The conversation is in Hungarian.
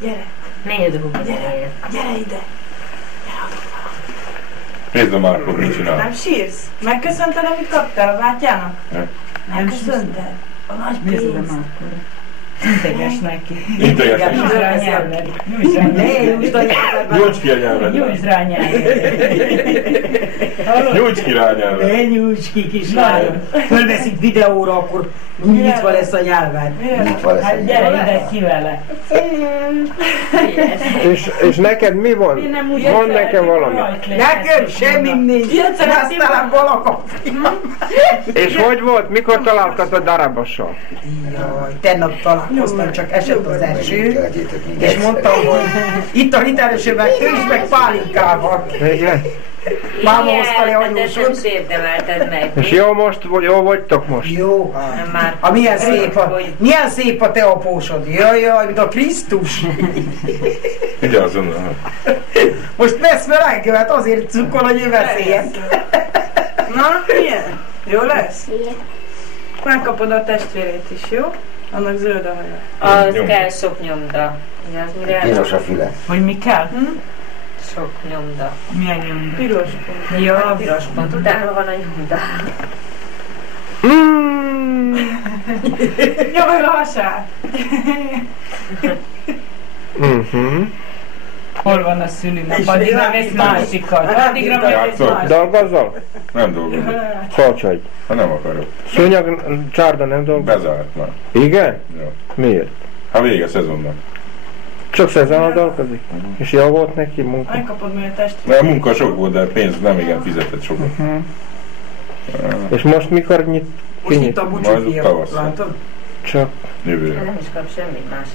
Gyere! Nézd, hogy Gyere! Gyere ide! Nézd a Márkot, mit csinál. Nem sírsz? Megköszönted, amit kaptál a bátyának? Nem. Megköszönted? A nagy Nézd a pénz. Márkor. Integes neki. Integes neki. Nyújtsd rá a nyelved. Nyújtsd rá a nyelved. Nyújts ki a nyelved. Nyújtsd rá a nyelved. Nyújts ki rá a nyelved. Ne nyújts ki, kislányom. Fölveszik videóra, akkor nyitva lesz a nyelved. Hát gyere ide ki vele. És neked mi van? Mondd nekem valamit. Nekem semmi nincs. Aztán valaka. És hogy volt? Mikor találkoztad a darabossal? Jaj, tegnap találkoztam, csak esett az eső, és mondtam, hogy itt a hitelesőben tőzs meg pálinkával. Igen? Máma hozta le de anyósod. nem szépnevelted meg. És jó vagytok most? Jó. Már Milyen szép a te apósod. Jaj, mint a Krisztus. Ugye azonnal. Most vesz fel engem, hát azért cukkol, hogy ő veszélyes. Na, milyen? Jó lesz? Megkapod a testvérét is, jó? Annak zöld a haja. Az Nyomda. kell sok nyomda. Ugye az mire? Piros a füle. Hogy mi kell? Sok nyomda. Milyen nyomda? Piros pont. Jó. A piros pont utána van a nyomda. Nyomd meg a hasát! Hol van a szülinap? Addigra vesz másikat. Addigra majd vesz Játszol? másikat. Dolgozol? Nem dolgozom. Hogy vagy? Ha nem akarok. Szőnyeg csárda nem dolgozol? Bezárt már. Igen? Jó. Miért? Ha vége szezonnak. Csak szezonra dolgozik? És jó volt neki munka? Megkapod majd a testvérét. Mert a munka sok volt, de pénz nem igen fizetett sokat. És most mikor Most itt a Majd búcsúfia, tavasszal. látod? Csak Jövőre. Nem is kap semmit más,